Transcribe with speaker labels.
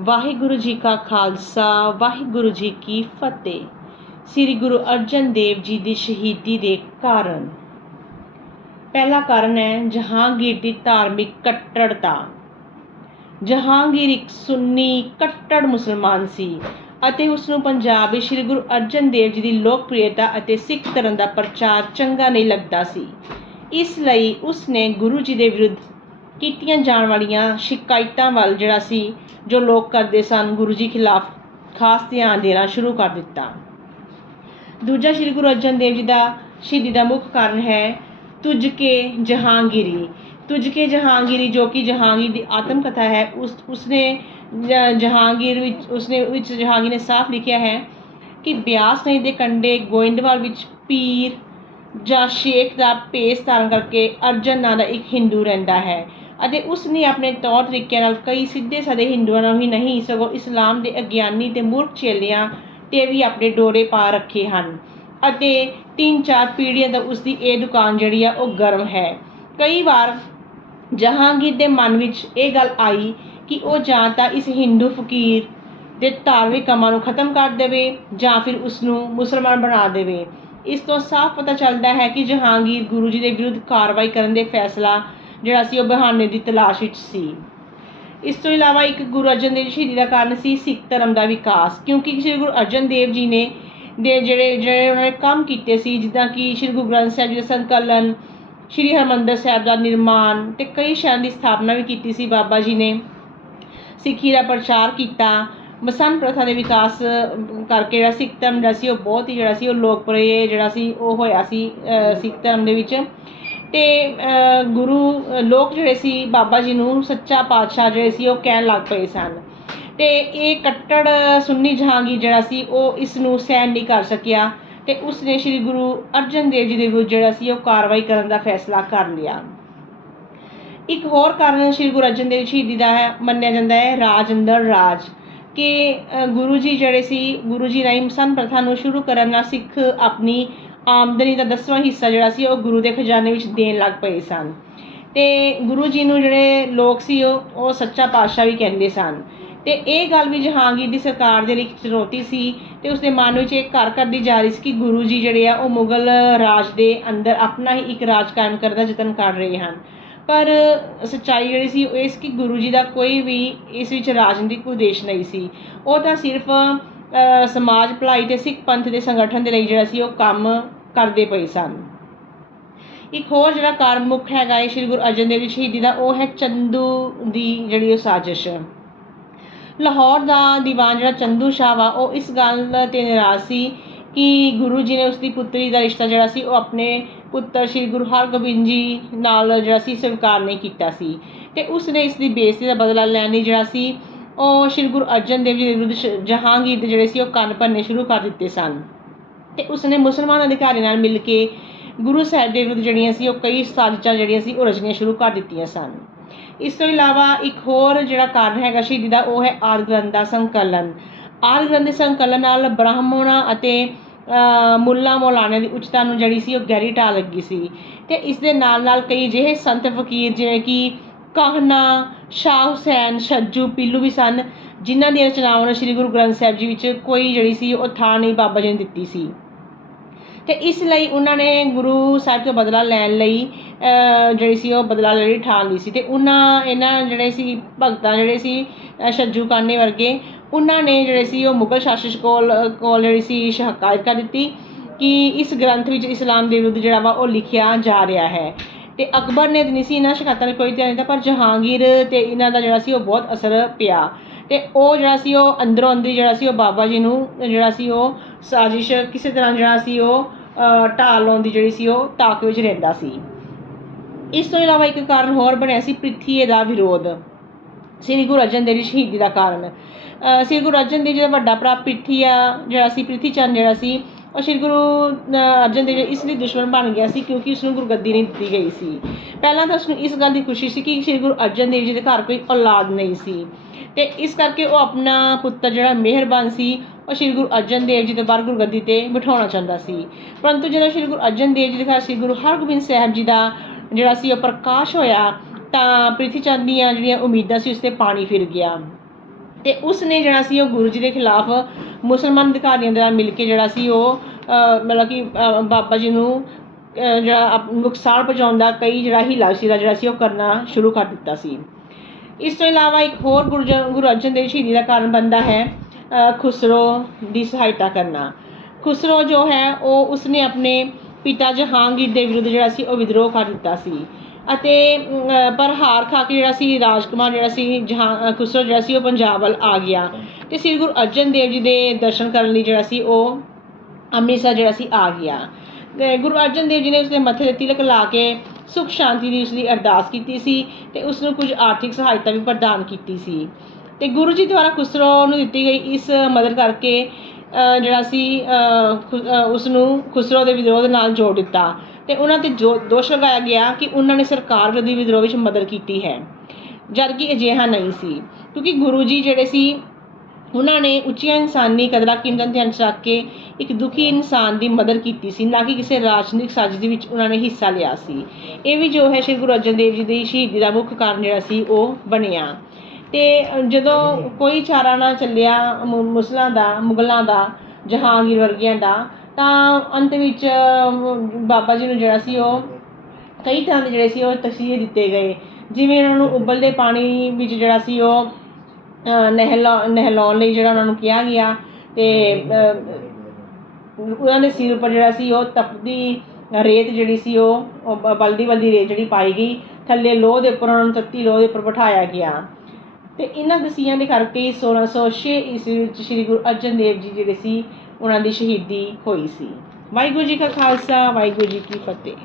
Speaker 1: ਵਾਹਿਗੁਰੂ ਜੀ ਕਾ ਖਾਲਸਾ, ਵਾਹਿਗੁਰੂ ਜੀ ਕੀ ਫਤਿਹ। ਸ੍ਰੀ ਗੁਰੂ ਅਰਜਨ ਦੇਵ ਜੀ ਦੀ ਸ਼ਹੀਦੀ ਦੇ ਕਾਰਨ। ਪਹਿਲਾ ਕਾਰਨ ਹੈ ਜਹਾਂਗੀਰ ਦੀ ਧਾਰਮਿਕ ਕੱਟੜਤਾ। ਜਹਾਂਗੀਰ ਇੱਕ ਸੁੰਨੀ, ਕੱਟੜ ਮੁਸਲਮਾਨ ਸੀ ਅਤੇ ਉਸ ਨੂੰ ਪੰਜਾਬ ਵਿੱਚ ਸ੍ਰੀ ਗੁਰੂ ਅਰਜਨ ਦੇਵ ਜੀ ਦੀ ਲੋਕਪ੍ਰਿਯਤਾ ਅਤੇ ਸਿੱਖ ਧਰਮ ਦਾ ਪ੍ਰਚਾਰ ਚੰਗਾ ਨਹੀਂ ਲੱਗਦਾ ਸੀ। ਇਸ ਲਈ ਉਸ ਨੇ ਗੁਰੂ ਜੀ ਦੇ ਵਿਰੁੱਧ ਕੀਤੀਆਂ ਜਾਣ ਵਾਲੀਆਂ ਸ਼ਿਕਾਇਤਾਂ ਵੱਲ ਜਿਹੜਾ ਸੀ, ਜੋ ਲੋਕ ਕਰਦੇ ਸਨ, ਗੁਰੂ ਜੀ ਖਿਲਾਫ ਖਾਸ ਧਿਆਨ ਦੇਣਾ ਸ਼ੁਰੂ ਕਰ ਦਿੱਤਾ। ਦੂਜਾ ਸ੍ਰੀ ਗੁਰੂ ਅਰਜਨ ਦੇਵ ਜੀ ਦਾ ਸ਼ਹੀਦੀ ਦਾ ਮੁੱਖ ਕਾਰਨ ਹੈ ਤੁਝ ਕੇ ਜਹਾਂਗੀਰੀ। ਤੁਝ ਕੇ ਜਹਾਂਗੀਰੀ ਜੋ ਕਿ ਜਹਾਂਗੀਰ ਦੀ ਆਤਮ ਕਥਾ ਹੈ, ਉਸ, ਉਸਨੇ ਜਹਾਂਗੀਰ ਵਿੱਚ, ਉਸਨੇ, ਵਿੱਚ ਜਹਾਂਗੀਰ ਨੇ ਸਾਫ਼ ਲਿਖਿਆ ਹੈ ਕਿ ਬਿਆਸ ਨਦੀ ਦੇ ਕੰਢੇ ਗੋਇੰਦਵਾਲ ਵਿੱਚ ਪੀਰ ਜਾਂ ਸ਼ੇਖ ਦਾ ਭੇਸ ਧਾਰਨ ਕਰਕੇ ਅਰਜਨ ਨਾਂ ਦਾ ਇੱਕ ਹਿੰਦੂ ਰਹਿੰਦਾ ਹੈ। ਅਤੇ ਉਸ ਨੇ ਆਪਣੇ ਤੌਰ ਤਰੀਕਿਆਂ ਨਾਲ ਕਈ ਸਿੱਧੇ ਸਾਦੇ ਹਿੰਦੂਆਂ ਨੂੰ ਹੀ ਨਹੀਂ, ਸਗੋਂ ਇਸਲਾਮ ਦੇ ਅਗਿਆਨੀ ਤੇ ਮੂਰਖ ਚੇਲਿਆਂ ਤੇ ਵੀ ਆਪਣੇ ਡੋਰੇ ਪਾ ਰੱਖੇ ਹਨ। ਅਤੇ ਤਿੰਨ ਚਾਰ ਪੀੜ੍ਹੀਆਂ ਤੋਂ ਉਸ ਦੀ ਇਹ ਦੁਕਾਨ ਜਿਹੜੀ ਆ, ਉਹ ਗਰਮ ਹੈ। ਕਈ ਵਾਰ ਜਹਾਂਗੀਰ ਦੇ ਮਨ ਵਿੱਚ ਇਹ ਗੱਲ ਆਈ ਕਿ ਉਹ ਜਾਂ ਤਾਂ ਇਸ ਹਿੰਦੂ ਫਕੀਰ ਦੇ ਧਾਰਮਿਕ ਕੰਮਾਂ ਨੂੰ ਖਤਮ ਕਰ ਦੇਵੇ ਜਾਂ ਫਿਰ ਉਸ ਨੂੰ ਮੁਸਲਮਾਨ ਬਣਾ ਦੇਵੇ। ਇਸ ਤੋਂ ਸਾਫ਼ ਪਤਾ ਚੱਲਦਾ ਹੈ ਕਿ ਜਹਾਂਗੀਰ ਗੁਰੂ ਜੀ ਦੇ ਵਿਰੁੱਧ ਕਾਰਵਾਈ ਕਰਨ ਦੇ ਫੈਸਲਾ ਜਿਹੜਾ ਸੀ ਉਹ ਬਹਾਨੇ ਦੀ ਤਲਾਸ਼ ਵਿੱਚ ਸੀ। ਇਸ ਤੋਂ ਇਲਾਵਾ ਇੱਕ ਗੁਰੂ ਅਰਜਨ ਦੇਵ ਸ਼ਹੀਦੀ ਦਾ ਕਾਰਨ ਸੀ ਸਿੱਖ ਧਰਮ ਦਾ ਵਿਕਾਸ, ਕਿਉਂਕਿ ਸ੍ਰੀ ਗੁਰੂ ਅਰਜਨ ਦੇਵ ਜੀ ਨੇ ਦੇ ਜਿਹੜੇ ਜਿਹੜੇ ਉਹਨਾਂ ਨੇ ਕੰਮ ਕੀਤੇ ਸੀ, ਜਿੱਦਾਂ ਕਿ ਸ੍ਰੀ ਗੁਰੂ ਗ੍ਰੰਥ ਸਾਹਿਬ ਜੀ ਦਾ ਸੰਕਲਨ, ਸ੍ਰੀ ਹਰਿਮੰਦਰ ਸਾਹਿਬ ਦਾ ਨਿਰਮਾਣ ਤੇ ਕਈ ਸ਼ਹਿਰਾਂ ਦੀ ਸਥਾਪਨਾ ਵੀ ਕੀਤੀ ਸੀ ਬਾਬਾ ਜੀ ਨੇ। ਸਿੱਖੀ ਦਾ ਪ੍ਰਚਾਰ ਕੀਤਾ ਮਸੰਨ ਪ੍ਰਥਾ ਦੇ ਵਿਕਾਸ ਕਰਕੇ ਜਿਹੜਾ ਸਿੱਖ ਧਰਮ ਜਿਹੜਾ ਸੀ ਉਹ ਬਹੁਤ ਹੀ ਜਿਹੜਾ ਸੀ ਉਹ ਲੋਕਪ੍ਰਿਯ ਜਿਹੜਾ ਸੀ ਉਹ ਹੋਇਆ ਸੀ ਸਿੱਖ ਧਰਮ ਦੇ ਵਿੱਚ। ਅਤੇ ਗੁਰੂ ਲੋਕ ਜਿਹੜੇ ਸੀ, ਬਾਬਾ ਜੀ ਨੂੰ ਸੱਚਾ ਪਾਤਸ਼ਾਹ ਜਿਹੜੇ ਸੀ, ਉਹ ਕਹਿਣ ਲੱਗ ਪਏ ਸਨ। ਅਤੇ ਇਹ ਕੱਟੜ ਸੁੰਨੀ ਜਹਾਂਗੀਰ ਜਿਹੜਾ ਸੀ, ਉਹ ਇਸ ਨੂੰ ਸਹਿਣ ਨਹੀਂ ਕਰ ਸਕਿਆ ਅਤੇ ਉਸ ਨੇ ਸ੍ਰੀ ਗੁਰੂ ਅਰਜਨ ਦੇਵ ਜੀ ਦੇ ਵਿਰੁੱਧ ਜਿਹੜਾ ਸੀ, ਉਹ ਕਾਰਵਾਈ ਕਰਨ ਦਾ ਫੈਸਲਾ ਕਰ ਲਿਆ। ਇੱਕ ਹੋਰ ਕਾਰਨ ਸ੍ਰੀ ਗੁਰੂ ਅਰਜਨ ਦੇਵ ਸ਼ਹੀਦੀ ਦਾ ਹੈ, ਮੰਨਿਆ ਜਾਂਦਾ ਹੈ, ਰਾਜ ਅੰਦਰ ਰਾਜ। ਕਿ ਗੁਰੂ ਜੀ ਜਿਹੜੇ ਸੀ, ਗੁਰੂ ਜੀ ਰਾਹੀਂ ਸੰਨ ਪ੍ਰਥਾ ਨੂੰ ਸ਼ੁਰੂ ਕਰਨ ਨਾਲ ਸਿੱਖ ਆਪਣੀ ਆਮਦਨੀ ਦਾ ਦਸਵਾਂ ਹਿੱਸਾ ਜਿਹੜਾ ਸੀ, ਉਹ ਗੁਰੂ ਦੇ ਖਜ਼ਾਨੇ ਵਿੱਚ ਦੇਣ ਲੱਗ ਪਏ ਸਨ। ਤੇ ਗੁਰੂ ਜੀ ਨੂੰ ਜਿਹੜੇ ਲੋਕ ਸੀ, ਉਹ ਉਹ ਸੱਚਾ ਪਾਤਸ਼ਾਹ ਵੀ ਕਹਿੰਦੇ ਸਨ। ਤੇ ਇਹ ਗੱਲ ਵੀ ਜਹਾਂਗੀਰ ਦੀ ਸਰਕਾਰ ਦੇ ਲਈ ਚੁਣੌਤੀ ਸੀ ਤੇ ਉਸਦੇ ਮਨ ਵਿੱਚ ਇਹ ਘਰ ਕਰਦੀ ਜਾ ਰਹੀ ਸੀ ਕਿ ਗੁਰੂ ਜੀ ਜਿਹੜੇ ਆ, ਉਹ ਮੁਗਲ ਰਾਜ ਦੇ ਅੰਦਰ ਆਪਣਾ ਹੀ ਇੱਕ ਰਾਜ ਕਾਇਮ ਕਰਨ ਦਾ ਯਤਨ ਕਰ ਰਹੇ ਹਨ। ਪਰ ਸੱਚਾਈ ਜਿਹੜੀ ਸੀ, ਉਹ ਇਸ ਕਿ ਗੁਰੂ ਜੀ ਦਾ ਕੋਈ ਵੀ ਇਸ ਵਿੱਚ ਰਾਜਨੀਤਿਕ ਉਦੇਸ਼ ਨਹੀਂ ਸੀ। ਉਹ ਤਾਂ ਸਿਰਫ ਸਮਾਜ ਭਲਾਈ ਤੇ ਸਿੱਖ ਪੰਥ ਦੇ ਸੰਗਠਨ ਦੇ ਲਈ ਜਿਹੜਾ ਸੀ, ਉਹ ਕੰਮ ਕਰਦੇ ਪਏ ਸਨ। ਇੱਕ ਹੋਰ ਜਿਹੜਾ ਕਾਰਨ ਮੁੱਖ ਹੈਗਾ ਹੈ ਸ੍ਰੀ ਗੁਰੂ ਅਰਜਨ ਦੇਵ ਜੀ ਸ਼ਹੀਦੀ ਦਾ, ਉਹ ਹੈ ਚੰਦੂ ਦੀ ਜਿਹੜੀ ਉਹ ਸਾਜ਼ਿਸ਼। ਲਾਹੌਰ ਦਾ ਦੀਵਾਨ ਜਿਹੜਾ ਚੰਦੂ ਸ਼ਾਹ ਵਾ, ਉਹ ਇਸ ਗੱਲ ਤੇ ਨਿਰਾਸ਼ ਸੀ ਕਿ ਗੁਰੂ ਜੀ ਨੇ ਉਸ ਦੀ ਪੁੱਤਰੀ ਦਾ ਰਿਸ਼ਤਾ ਜਿਹੜਾ ਸੀ, ਉਹ ਆਪਣੇ ਪੁੱਤਰ ਸ੍ਰੀ ਗੁਰੂ ਹਰਗੋਬਿੰਦ ਜੀ ਨਾਲ ਜਿਹੜਾ ਸੀ, ਸਵੀਕਾਰ ਨਹੀਂ ਕੀਤਾ ਸੀ। ਤੇ ਉਸ ਨੇ ਇਸ ਦੀ ਬੇਇੱਜ਼ਤੀ ਦਾ ਬਦਲਾ ਲੈਣ ਲਈ ਜਿਹੜਾ ਸੀ, ਉਹ ਸ੍ਰੀ ਗੁਰੂ ਅਰਜਨ ਦੇਵ ਜੀ ਦੇ ਵਿਰੁੱਧ ਜਹਾਂਗੀਰ ਦੇ ਜਿਹੜੇ ਸੀ, ਉਹ ਕੰਨ ਭਰਨੇ ਸ਼ੁਰੂ ਕਰ ਦਿੱਤੇ ਸਨ। ਤੇ ਉਸਨੇ ਮੁਸਲਮਾਨ ਅਧਿਕਾਰੀ ਨਾਲ ਮਿਲ ਕੇ ਗੁਰੂ ਸਾਹਿਬ ਦੇ ਵਿਰੁੱਧ ਜਿਹੜੀਆਂ ਸੀ ਉਹ ਕਈ ਸਾਜ਼ਿਸ਼ਾਂ ਜਿਹੜੀਆਂ ਸੀ ਉਹ ਰਚਣੀਆਂ ਸ਼ੁਰੂ ਕਰ ਦਿੱਤੀਆਂ ਸਨ। ਇਸ ਤੋਂ ਇਲਾਵਾ ਇੱਕ ਹੋਰ ਜਿਹੜਾ ਕਾਰਨ ਹੈਗਾ ਸ਼ਹੀਦੀ ਦਾ ਉਹ ਹੈ ਆਦਿ ਗ੍ਰੰਥ ਦਾ ਸੰਕਲਨ। ਆਦਿ ਗ੍ਰੰਥ ਦੇ ਸੰਕਲਨ ਨਾਲ ਬ੍ਰਾਹਮਣਾਂ ਅਤੇ ਅ, ਮੁੱਲਾ ਮੌਲਾਨਾ ਦੀ ਉੱਚਤਾ ਨੂੰ ਜਿਹੜੀ ਸੀ ਉਹ ਗਹਿਰੀ ਢਾਹ ਲੱਗੀ ਸੀ। ਤੇ ਇਸ ਦੇ ਨਾਲ ਨਾਲ ਕਈ ਜਿਹੇ ਸੰਤ ਫਕੀਰ ਜਿਵੇਂ ਕਿ ਕਾਹਨਾ ਸ਼ਾਹ ਹੁਸੈਨ ਸ਼ੱਜੂ ਪੀਲੂ ਵੀ ਸਨ ਜਿਨ੍ਹਾਂ ਦੀਆਂ ਰਚਨਾਵਾਂ ਨੂੰ ਸ੍ਰੀ ਗੁਰੂ ਗ੍ਰੰਥ ਸਾਹਿਬ ਜੀ ਵਿੱਚ ਕੋਈ ਜਿਹੜੀ ਸੀ ਉਹ ਥਾਂ ਨਹੀਂ ਬਾਬਾ ਜੀ ਨੇ ਦਿੱਤੀ ਸੀ। ਤੇ ਇਸ ਲਈ ਉਹਨਾਂ ਨੇ ਗੁਰੂ ਸਾਹਿਬ ਤੋਂ ਬਦਲਾ ਲੈਣ ਲਈ ਜਿਹੜੀ ਸੀ ਉਹ ਬਦਲਾ ਲੈਣ ਲਈ ਠਾਣ ਲਈ ਸੀ ਤੇ ਉਹਨਾਂ ਇਹਨਾਂ ਜਿਹੜੇ ਸੀ ਭਗਤਾਂ ਜਿਹੜੇ ਸੀ ਅਹ, ਛੱਜੂ ਕਾਨੇ ਵਰਗੇ ਉਹਨਾਂ ਨੇ ਜਿਹੜੇ ਸੀ ਉਹ ਮੁਗਲ ਸ਼ਾਸਕ ਕੋਲ ਕੋਲ ਜਿਹੜੀ ਸੀ ਸ਼ਿਕਾਇਤ ਕਰ ਦਿੱਤੀ ਕਿ ਇਸ ਗ੍ਰੰਥ ਵਿੱਚ ਇਸਲਾਮ ਦੇ ਵਿਰੁੱਧ ਜਿਹੜਾ ਵਾ ਉਹ ਲਿਖਿਆ ਜਾ ਰਿਹਾ ਹੈ। ਤੇ ਅਕਬਰ ਨੇ ਤਾਂ ਨਹੀਂ ਸੀ ਇਹਨਾਂ ਸ਼ਿਕਾਇਤਾਂ ਨੂੰ ਕੋਈ ਧਿਆਨ ਨਹੀਂ ਦਿੱਤਾ ਪਰ ਜਹਾਂਗੀਰ ਤੇ ਇਹਨਾਂ ਦਾ ਜਿਹੜਾ ਸੀ ਉਹ ਬਹੁਤ ਅਸਰ ਪਿਆ। ਤੇ ਉਹ ਜਿਹੜਾ ਸੀ ਉਹ ਅੰਦਰੋਂ ਅੰਦਰ ਜਿਹੜਾ ਸੀ ਉਹ ਬਾਬਾ ਜੀ ਨੂੰ ਜਿਹੜਾ ਸੀ ਉਹ ਸਾਜ਼ਿਸ਼ ਕਿਸੇ ਤਰ੍ਹਾਂ ਜਿਹੜਾ ਸੀ ਉਹ ਢਾਲ ਲਾਉਣ ਦੀ ਜਿਹੜੀ ਸੀ ਉਹ ਤਾਕ ਵਿੱਚ ਰਹਿੰਦਾ ਸੀ। ਇਸ ਤੋਂ ਇਲਾਵਾ ਇੱਕ ਕਾਰਨ ਹੋਰ ਬਣਿਆ ਸੀ ਪ੍ਰਿਥੀਏ ਦਾ ਵਿਰੋਧ। ਸ੍ਰੀ ਗੁਰੂ ਅਰਜਨ ਦੇਵ ਜੀ ਸ਼ਹੀਦੀ ਦਾ ਕਾਰਨ। ਸ੍ਰੀ ਗੁਰੂ ਅਰਜਨ ਦੇਵ ਜੀ ਦਾ ਵੱਡਾ ਭਰਾ ਪ੍ਰਿਥੀ ਆ, ਜਿਹੜਾ ਸੀ ਪ੍ਰਿਥੀ ਚੰਦ ਜਿਹੜਾ ਸੀ, ਉਹ ਸ੍ਰੀ ਗੁਰੂ ਅਰਜਨ ਦੇਵ ਜੀ ਇਸ ਲਈ ਦੁਸ਼ਮਣ ਬਣ ਗਿਆ ਸੀ ਕਿਉਂਕਿ ਉਸ ਨੂੰ ਗੁਰਗੱਦੀ ਨਹੀਂ ਦਿੱਤੀ ਗਈ ਸੀ। ਪਹਿਲਾਂ ਤਾਂ ਉਸ ਨੂੰ ਇਸ ਗੱਲ ਦੀ ਖੁਸ਼ੀ ਸੀ ਕਿ ਸ੍ਰੀ ਗੁਰੂ ਅਰਜਨ ਦੇਵ ਜੀ ਦੇ ਘਰ ਕੋਈ ਔਲਾਦ ਨਹੀਂ ਸੀ। ਤੇ ਇਸ ਕਰਕੇ ਉਹ ਆਪਣਾ ਪੁੱਤਰ ਜਿਹੜਾ ਮਿਹਰਬਾਨ ਸੀ ਉਹ ਸ੍ਰੀ ਗੁਰੂ ਅਰਜਨ ਦੇਵ ਜੀ ਦੇ ਬਾਹਰ ਗੁਰਗੱਦੀ ਤੇ ਬਿਠਾਉਣਾ ਚਾਹੁੰਦਾ ਸੀ। ਪਰੰਤੂ ਜਦੋਂ ਸ੍ਰੀ ਗੁਰੂ ਅਰਜਨ ਦੇਵ ਜੀ ਦੇ ਘਰ ਸ੍ਰੀ ਗੁਰੂ ਹਰਗੋਬਿੰਦ ਸਾਹਿਬ ਜੀ ਦਾ ਜਿਹੜਾ ਸੀ ਉਹ ਪ੍ਰਕਾਸ਼ ਹੋਇਆ ਤਾਂ ਪ੍ਰਿਥੀ ਚੰਦ ਦੀਆਂ ਜਿਹੜੀਆਂ ਉਮੀਦਾਂ ਸੀ ਉਸ ਤੇ ਪਾਣੀ ਫਿਰ ਗਿਆ। ਤੇ ਉਸ ਨੇ ਜਿਹੜਾ ਸੀ ਉਹ ਗੁਰੂ ਜੀ ਦੇ ਖਿਲਾਫ ਮੁਸਲਮਾਨ ਅਧਿਕਾਰੀਆਂ ਦੇ ਨਾਲ ਮਿਲ ਕੇ ਜਿਹੜਾ ਸੀ ਉਹ ਮਤਲਬ ਕਿ ਅ, ਬਾਬਾ ਜੀ ਨੂੰ ਜਿਹੜਾ ਨੁਕਸਾਨ ਪਹੁੰਚਾਉਣ ਦਾ ਕਈ ਜਿਹੜਾ ਹੀਲਾ ਵਸੀਲਾ ਜਿਹੜਾ ਸੀ ਉਹ ਕਰਨਾ ਸ਼ੁਰੂ ਕਰ ਦਿੱਤਾ ਸੀ। ਇਸ ਤੋਂ ਇਲਾਵਾ ਇੱਕ ਹੋਰ ਗੁਰੂ ਗੁਰੂ ਅਰਜਨ ਦੇਵ ਸ਼ਹੀਦੀ ਦਾ ਕਾਰਨ ਬਣਦਾ ਹੈ। ਖੁਸਰੋ ਦੀ ਸਹਾਇਤਾ ਕਰਨਾ। ਖੁਸਰੋ ਜੋ ਹੈ, ਉਹ ਉਸਨੇ ਆਪਣੇ ਪਿਤਾ ਜਹਾਂਗੀਰ ਦੇ ਵਿਰੁੱਧ ਜਿਹੜਾ ਸੀ, ਉਹ ਵਿਦਰੋਹ ਕਰ ਦਿੱਤਾ ਸੀ। ਅਤੇ ਪਰ ਹਾਰ ਖਾ ਕੇ ਜਿਹੜਾ ਸੀ, ਰਾਜਕੁਮਾਰ ਜਿਹੜਾ ਸੀ, ਜਹਾਂ ਖੁਸਰੋ ਜਿਹੜਾ ਸੀ, ਉਹ ਪੰਜਾਬ ਵੱਲ ਆ ਗਿਆ। ਤੇ ਸ੍ਰੀ ਗੁਰੂ ਅਰਜਨ ਦੇਵ ਜੀ ਦੇ ਦਰਸ਼ਨ ਕਰਨ ਲਈ ਜਿਹੜਾ ਸੀ, ਉਹ ਅੰਮ੍ਰਿਤਸਰ ਜਿਹੜਾ ਸੀ, ਆ ਗਿਆ। ਤੇ ਗੁਰੂ ਅਰਜਨ ਦੇਵ ਜੀ ਨੇ ਉਸਦੇ ਮੱਥੇ ਤੇ ਤਿਲਕ ਲਾ ਕੇ ਸੁਖ ਸ਼ਾਂਤੀ ਦੀ ਉਸ ਲਈ ਅਰਦਾਸ ਕੀਤੀ ਸੀ ਤੇ ਉਸ ਨੂੰ ਕੁਝ ਆਰਥਿਕ ਸਹਾਇਤਾ ਵੀ ਪ੍ਰਦਾਨ ਕੀਤੀ ਸੀ। ਤੇ ਗੁਰੂ ਜੀ ਦੁਆਰਾ ਖੁਸਰੋ ਨੂੰ ਦਿੱਤੀ ਗਈ ਇਸ ਮਦਦ ਕਰਕੇ ਜਿਹੜਾ ਸੀ ਖੁ- ਉਸ ਨੂੰ ਖੁਸਰੋ ਦੇ ਵਿਦਰੋਹ ਨਾਲ ਜੋੜ ਦਿੱਤਾ। ਤੇ ਉਹਨਾਂ ਤੇ ਜੋ ਦੋਸ਼ ਲਗਾਇਆ ਗਿਆ ਕਿ ਉਹਨਾਂ ਨੇ ਸਰਕਾਰ ਵਿਰੋਧੀ ਵਿਦਰੋਹ ਵਿੱਚ ਮਦਦ ਕੀਤੀ ਹੈ। ਜਦ ਕਿ ਅਜਿਹਾ ਨਹੀਂ ਸੀ, ਕਿਉਂਕਿ ਗੁਰੂ ਜੀ ਜਿਹੜੇ ਸੀ, ਉਹਨਾਂ ਨੇ ਉੱਚੀਆਂ ਇਨਸਾਨੀ ਕਦਰਾਂ ਕੀਮਤਾਂ ਧਿਆਨ 'ਚ ਰੱਖ ਕੇ ਇੱਕ ਦੁਖੀ ਇਨਸਾਨ ਦੀ ਮਦਦ ਕੀਤੀ ਸੀ, ਨਾ ਕਿ ਕਿਸੇ ਰਾਜਨੀਤਿਕ ਸਾਜ਼ਿਸ਼ ਦੇ ਵਿੱਚ ਉਹਨਾਂ ਨੇ ਹਿੱਸਾ ਲਿਆ ਸੀ। ਇਹ ਵੀ ਜੋ ਹੈ ਸ਼੍ਰੀ ਗੁਰੂ ਅਰਜਨ ਦੇਵ ਜੀ ਦੀ ਸ਼ਹੀਦੀ ਦਾ ਮੁੱਖ ਕਾਰਨ ਜਿਹੜਾ ਸੀ, ਉਹ ਬਣਿਆ। ਅਤੇ ਜਦੋਂ ਕੋਈ ਚਾਰਾ ਨਾ ਚੱਲਿਆ ਮੁ- ਮੁਸਲਾਂ ਦਾ, ਮੁਗਲਾਂ ਦਾ, ਜਹਾਂਗੀਰ ਵਰਗਿਆਂ ਦਾ, ਤਾਂ ਅੰਤ ਵਿੱਚ ਬਾਬਾ ਜੀ ਨੂੰ ਜਿਹੜਾ ਸੀ ਉਹ ਕਈ ਤਰ੍ਹਾਂ ਦੇ ਜਿਹੜੇ ਸੀ ਉਹ ਤਸੀਹੇ ਦਿੱਤੇ ਗਏ। ਜਿਵੇਂ ਉਹਨਾਂ ਨੂੰ ਉਬਲਦੇ ਪਾਣੀ ਵਿੱਚ ਜਿਹੜਾ ਸੀ ਉਹ ਨਹਿਲਾ, ਨਹਿਲਾਉਣ ਲਈ ਜਿਹੜਾ ਉਹਨਾਂ ਨੂੰ ਕਿਹਾ ਗਿਆ ਅਤੇ ਉਹਨਾਂ ਦੇ ਸਿਰ ਉੱਪਰ ਜਿਹੜਾ ਸੀ ਉਹ ਤਪਦੀ ਰੇਤ ਜਿਹੜੀ ਸੀ ਉਹ ਬਲਦੀ ਬਲਦੀ ਰੇਤ ਜਿਹੜੀ ਪਾਈ ਗਈ, ਥੱਲੇ ਲੋਹ ਦੇ ਉੱਪਰ ਉਹਨਾਂ ਨੂੰ ਤੱਤੀ ਲੋਹ ਦੇ ਉੱਪਰ ਬਿਠਾਇਆ ਗਿਆ। ਤੇ ਇਹਨਾਂ ਦਸੀਆਂ ਦੇ ਕਰਕੇ ਹੀ 1606 ਈਸਵੀ ਵਿੱਚ ਸ੍ਰੀ ਗੁਰੂ ਅਰਜਨ ਦੇਵ ਜੀ ਜਿਹੜੇ ਸੀ, ਉਹਨਾਂ ਦੀ ਸ਼ਹੀਦੀ ਹੋਈ ਸੀ। ਵਾਹਿਗੁਰੂ ਜੀ ਕਾ ਖਾਲਸਾ, ਵਾਹਿਗੁਰੂ ਜੀ ਕੀ ਫਤਿਹ।